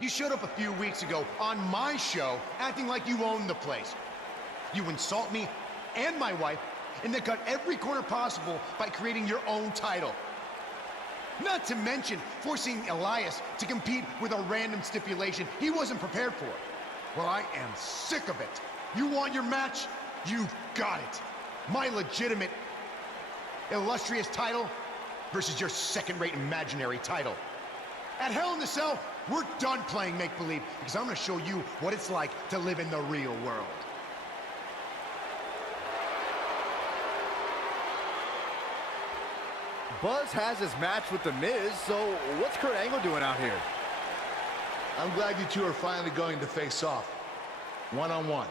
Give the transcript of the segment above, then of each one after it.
You showed up a few weeks ago on my show acting like you owned the place. You insult me and my wife, and then cut every corner possible by creating your own title. Not to mention forcing Elias to compete with a random stipulation he wasn't prepared for. Well, I am sick of it. You want your match? You got it. My legitimate, illustrious title versus your second-rate imaginary title. At Hell in the Cell, we're done playing make-believe because I'm going to show you what it's like to live in the real world. Buzz has his match with The Miz, so what's Kurt Angle doing out here? I'm glad you two are finally going to face off, one-on-one.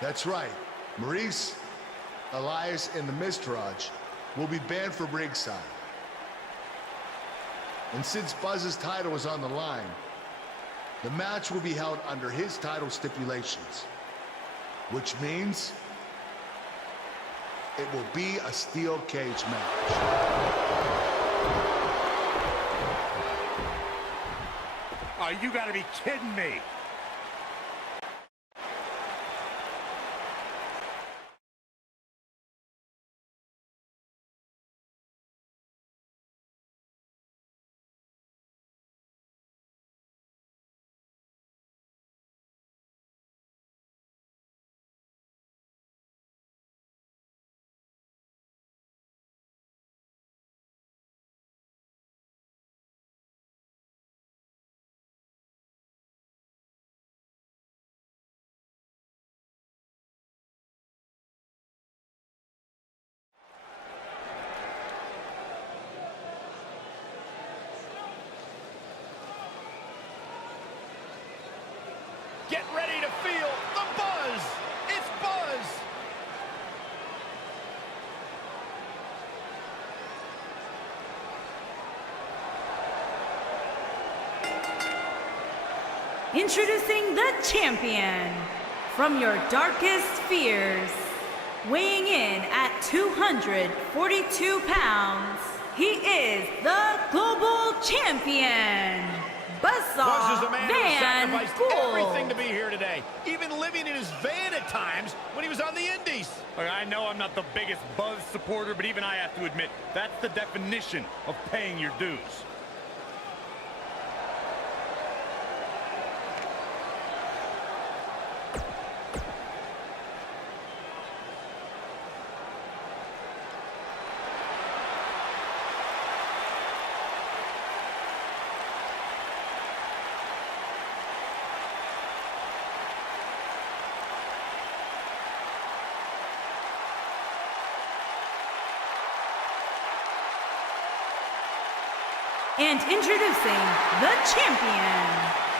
That's right, Maurice, Elias, and the Miztourage will be banned from ringside. And since Buzz's title is on the line, the match will be held under his title stipulations, which means it will be a steel cage match. Oh, you gotta be kidding me. Get ready to feel the buzz. It's Buzz. Introducing the champion from your darkest fears. Weighing in at 242 pounds, he is the global champion. Buzz is a man who sacrificed everything to be be here today, even living in his van at times when he was on the Indies. Look, I know I'm not the biggest Buzz supporter, but even I have to admit, that's the definition of paying your dues. And introducing the champion,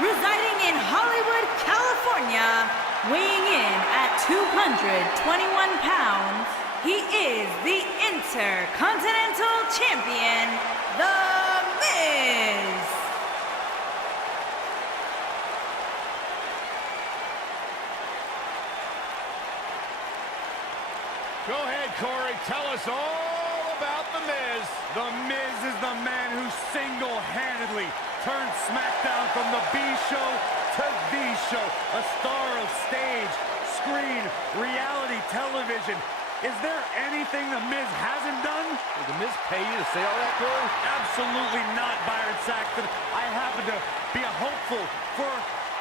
residing in Hollywood, California, weighing in at 221 pounds, he is the Intercontinental Champion, The Miz. Go ahead, Corey. Tell us all about The Miz. The Miz is the man who single-handedly turned SmackDown from the B show to the show. A star of stage, screen, reality television. Is there anything The Miz hasn't done? Did The Miz pay you to say all that, Corey? Absolutely not, Byron Saxton. I happen to be a hopeful for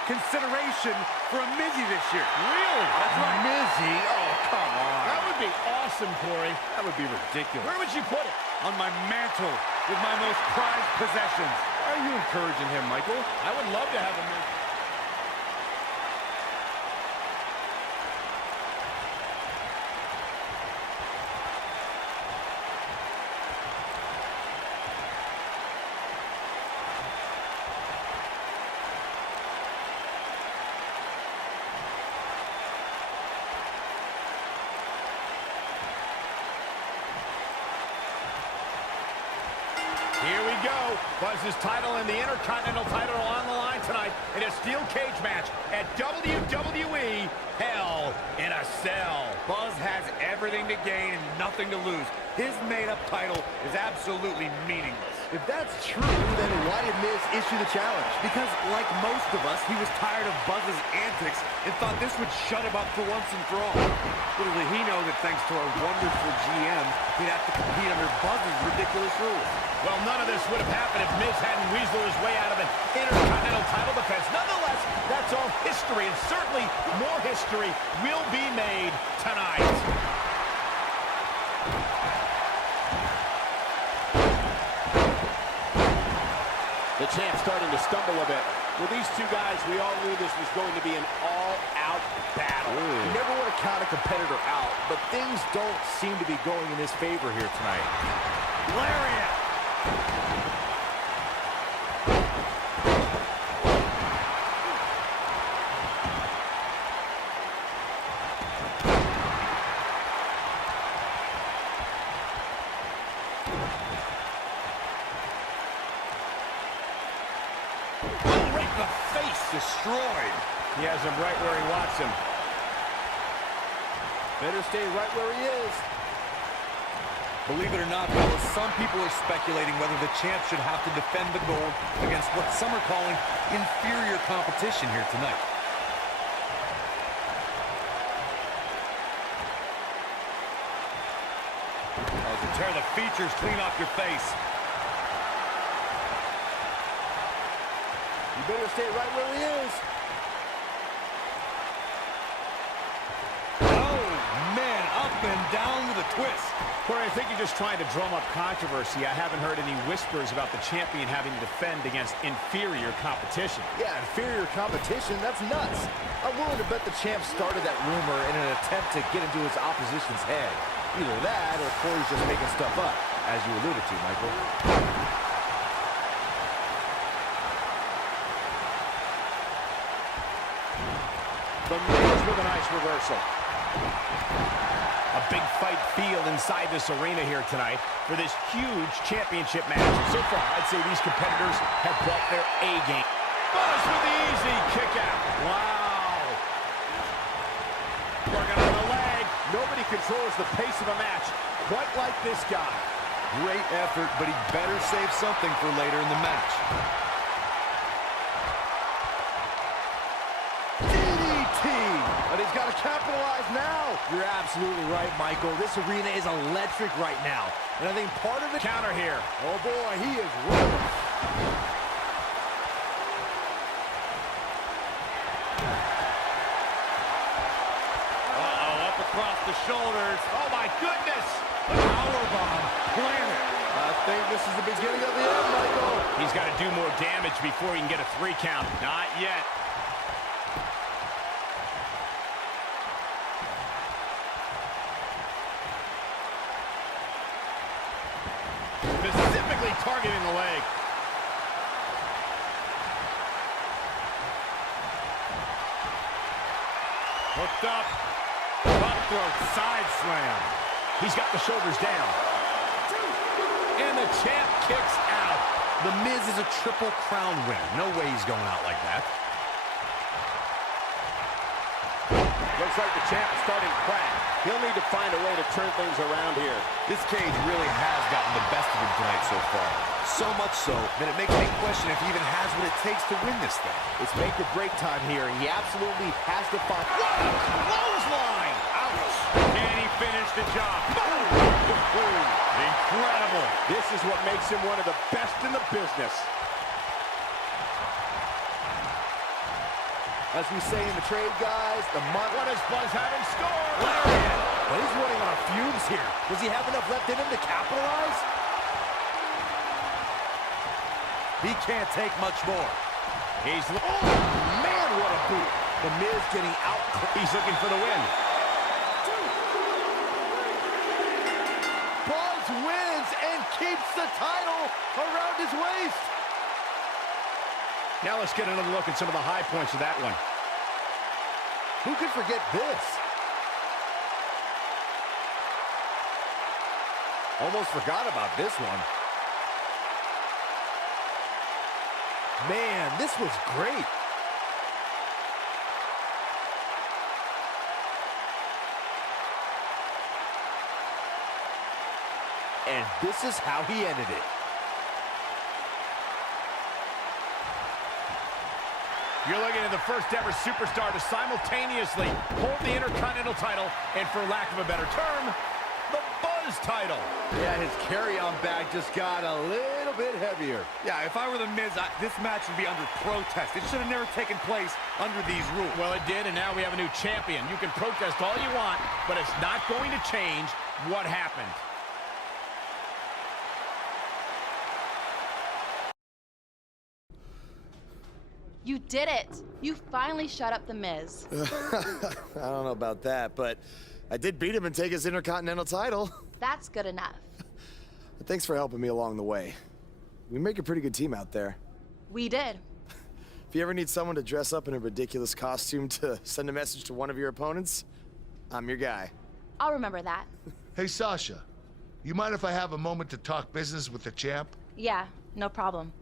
consideration for a Mizzy this year. Really? That's right. Mizzy? Oh, come on. That would be awesome, Corey. That would be ridiculous. Where would you put it? On my mantle with my most prized possessions. Are you encouraging him, Michael? I would love to have him. Here we go. Buzz's title and the Intercontinental title are on the line tonight in a steel cage match at WWE Hell in a Cell. Buzz has everything to gain and nothing to lose. His made-up title is absolutely meaningless. If that's true, then why did Miz issue the challenge? Because, like most of us, he was tired of Buzz's antics and thought this would shut him up for once and for all. Little did he know that thanks to our wonderful GM, he'd have to compete under Buzz's ridiculous rules. Well, none of this would have happened if Miz hadn't weaseled his way out of an Intercontinental title defense. Nonetheless, that's all history, and certainly more history will be made tonight. The champ starting to stumble a bit. With these two guys, we all knew this was going to be an all-out battle. You never want to count a competitor out, but things don't seem to be going in his favor here tonight. Lariat! Right in the face, destroyed. He has him right where he wants him. Better stay right where he is. Believe it or not, fellas, some people are speculating whether the champ should have to defend the gold against what some are calling inferior competition here tonight. Oh, to tear the features clean off your face. You better stay right where he is. Oh, man, up and down with a twist. Corey, I think you're just trying to drum up controversy. I haven't heard any whispers about the champion having to defend against inferior competition. Yeah, inferior competition, that's nuts. I'm willing to bet the champ started that rumor in an attempt to get into his opposition's head. Either that, or Corey's just making stuff up, as you alluded to, Michael. The Miz with a nice reversal. A big fight feel inside this arena here tonight for this huge championship match. So far, I'd say these competitors have brought their A game. Buzz with the easy kick out. Wow. Working on the leg. Nobody controls the pace of a match quite like this guy. Great effort, but he better save something for later in the match. But he's got to capitalize now. You're absolutely right, Michael. This arena is electric right now. And I think part of it... Counter here. Oh, boy, he is rolling. Uh-oh, up across the shoulders. Oh, my goodness. Powerbomb planted. I think this is the beginning of the end, Michael. He's got to do more damage before he can get a 3 count. Not yet. Specifically targeting the leg. Hooked up. Cutthroat side slam. He's got the shoulders down. And the champ kicks out. The Miz is a Triple Crown winner. No way he's going out like that. Looks like the champ is starting to crack. He'll need to find a way to turn things around here. This cage really has gotten the best of him tonight so far. So much so that it makes me question if he even has what it takes to win this thing. It's make or break time here. He absolutely has to find... What a clothesline! Ouch! Can he finish the job? Boom! Incredible! This is what makes him one of the best in the business. As we say in the trade, guys, What does Buzz have in store? Lariat! Well, he's running on fumes here. Does he have enough left in him to capitalize? He can't take much more. He's... Oh, man, what a boot. The Miz getting out. He's looking for the win. Buzz wins and keeps the title around his waist. Now let's get another look at some of the high points of that one. Who could forget this? Almost forgot about this one. Man, this was great. And this is how he ended it. You're looking at the first ever superstar to simultaneously hold the Intercontinental title and, for lack of a better term, the Buzz title. Yeah, his carry-on bag just got a little bit heavier. Yeah, if I were The Miz, this match would be under protest. It should have never taken place under these rules. Well, it did, and now we have a new champion. You can protest all you want, but it's not going to change what happened. You did it. You finally shut up The Miz. I don't know about that, but I did beat him and take his Intercontinental title. That's good enough. But thanks for helping me along the way. We make a pretty good team out there. We did. If you ever need someone to dress up in a ridiculous costume to send a message to one of your opponents, I'm your guy. I'll remember that. Hey, Sasha, you mind if I have a moment to talk business with the champ? Yeah, no problem.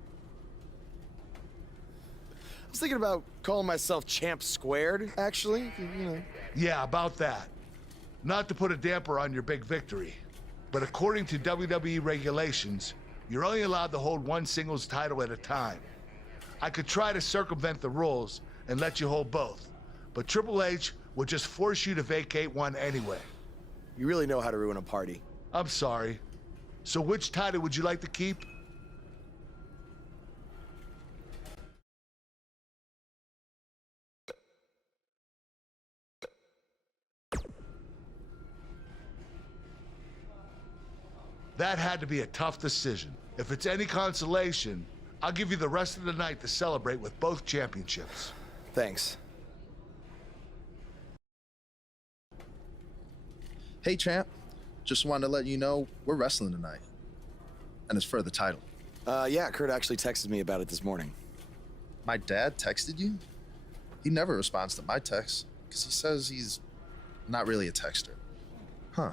I was thinking about calling myself Champ Squared, actually. You know. Yeah, about that. Not to put a damper on your big victory, but according to WWE regulations, you're only allowed to hold one singles title at a time. I could try to circumvent the rules and let you hold both, but Triple H would just force you to vacate one anyway. You really know how to ruin a party. I'm sorry. So which title would you like to keep? That had to be a tough decision. If it's any consolation, I'll give you the rest of the night to celebrate with both championships. Thanks. Hey, champ. Just wanted to let you know we're wrestling tonight. And it's for the title. Yeah, Kurt actually texted me about it this morning. My dad texted you? He never responds to my texts, because he says he's not really a texter. Huh.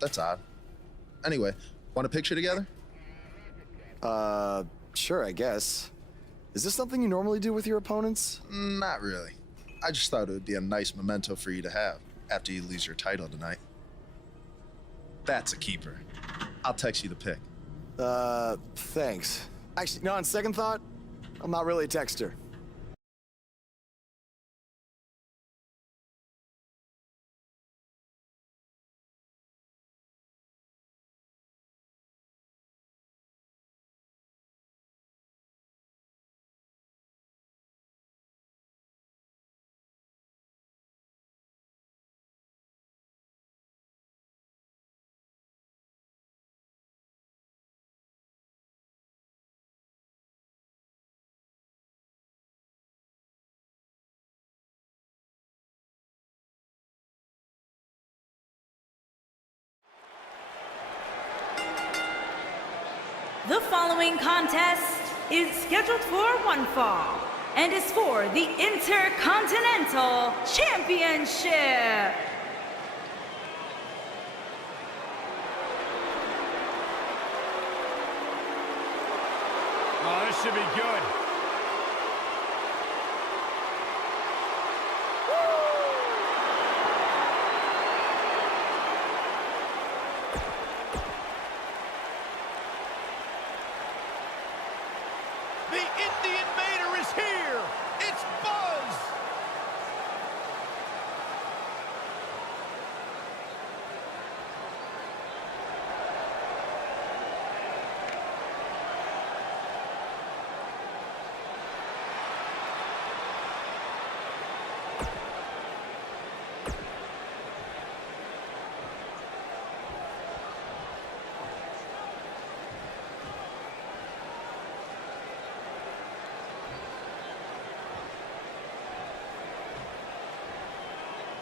That's odd. Anyway, want a picture together? Sure, I guess. Is this something you normally do with your opponents? Not really. I just thought it would be a nice memento for you to have after you lose your title tonight. That's a keeper. I'll text you the pic. Thanks. Actually, no, on second thought, I'm not really a texter. The following contest is scheduled for one fall and is for the Intercontinental Championship. Oh, this should be good. The Indian Mater is here! It's Buzz!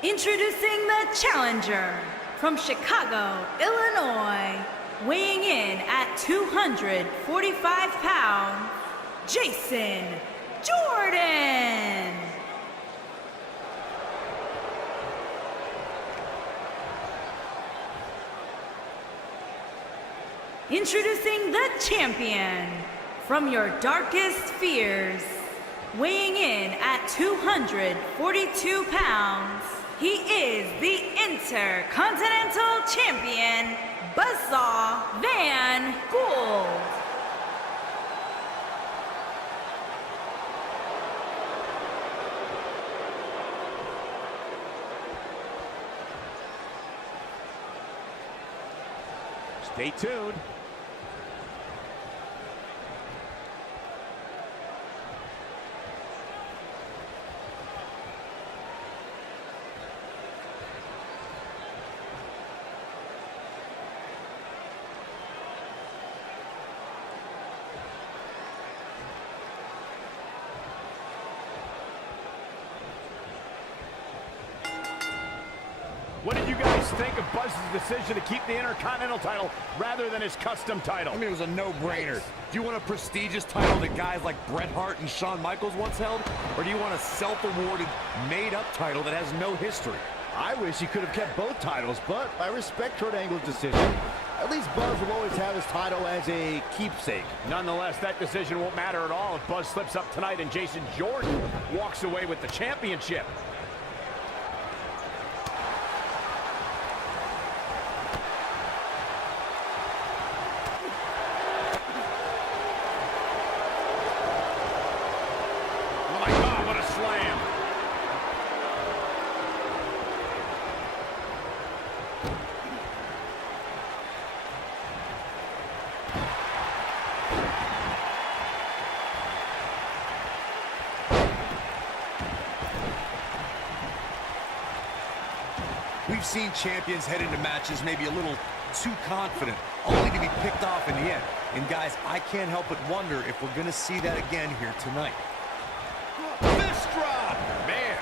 Introducing the challenger from Chicago, Illinois, weighing in at 245 pounds, Jason Jordan. Introducing the champion from your darkest fears, weighing in at 242 pounds, he is the Intercontinental Champion, Buzzsaw Van Gould. Stay tuned. What did you guys think of Buzz's decision to keep the Intercontinental title rather than his custom title? I mean, it was a no-brainer. Do you want a prestigious title that guys like Bret Hart and Shawn Michaels once held? Or do you want a self-awarded, made-up title that has no history? I wish he could have kept both titles, but I respect Kurt Angle's decision. At least Buzz will always have his title as a keepsake. Nonetheless, that decision won't matter at all if Buzz slips up tonight and Jason Jordan walks away with the championship. We've seen champions head into matches maybe a little too confident, only to be picked off in the end. And guys, I can't help but wonder if we're going to see that again here tonight. Fist drop! Man!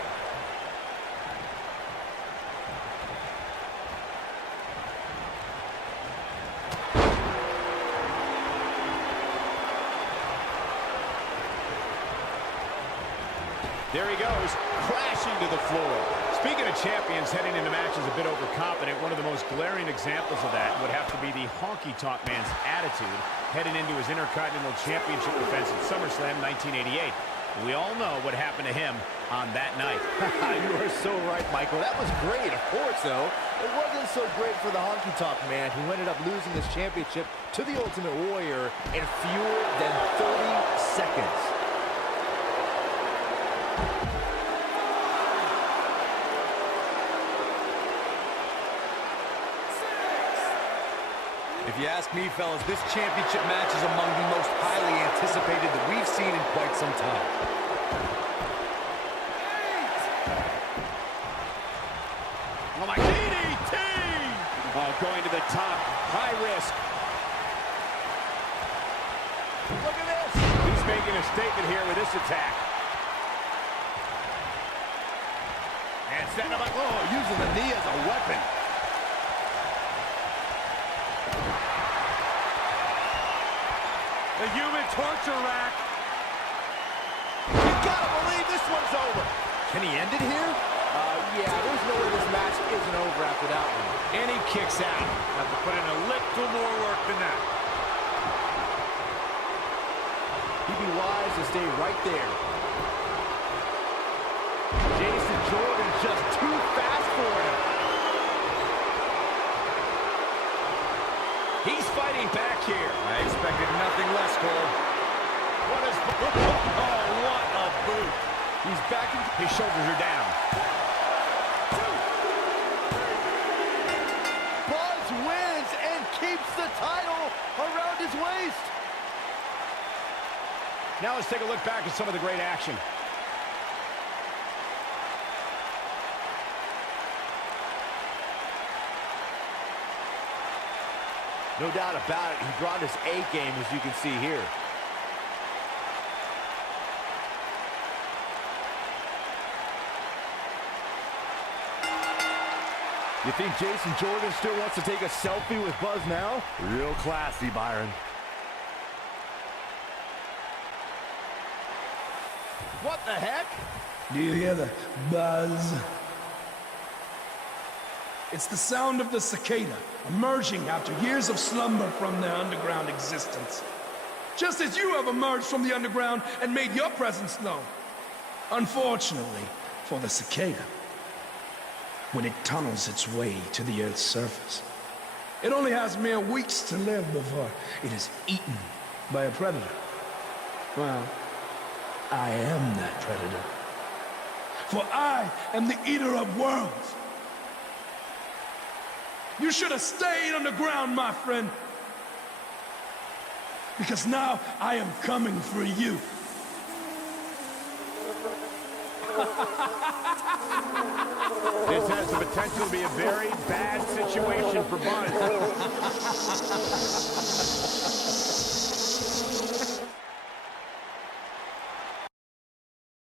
There he goes, crashing to the floor. Speaking of champions heading into matches a bit overconfident, one of the most glaring examples of that would have to be the honky-tonk man's attitude heading into his Intercontinental Championship defense at SummerSlam 1988. We all know what happened to him on that night. You are so right, Michael. That was great, of course, though. It wasn't so great for the honky-tonk man, who ended up losing his championship to the Ultimate Warrior in fewer than 30 seconds. If you ask me, fellas, this championship match is among the most highly anticipated that we've seen in quite some time. Oh my DDT! Oh, going to the top, high risk. Look at this! He's making a statement here with this attack. And setting him up. Oh, using the knee as a weapon. The human torture rack. You gotta believe this one's over. Can he end it here? Yeah, there's no way this match isn't over after that one. And he kicks out. Have to put in a little more work than that. He'd be wise to stay right there. Jason Jordan just too fast for him. He's fighting back here. I expected nothing less, Cole. What is... Oh, what a boot. He's back in... His shoulders are down. Buzz wins and keeps the title around his waist. Now let's take a look back at some of the great action. No doubt about it, he brought his A game, as you can see here. You think Jason Jordan still wants to take a selfie with Buzz now? Real classy, Byron. What the heck? Do you hear the buzz? It's the sound of the cicada emerging after years of slumber from their underground existence. Just as you have emerged from the underground and made your presence known. Unfortunately for the cicada, when it tunnels its way to the Earth's surface, it only has mere weeks to live before it is eaten by a predator. Well, I am that predator. For I am the eater of worlds. You should have stayed underground, my friend. because now I am coming for you. This has the potential to be a very bad situation for Buzz.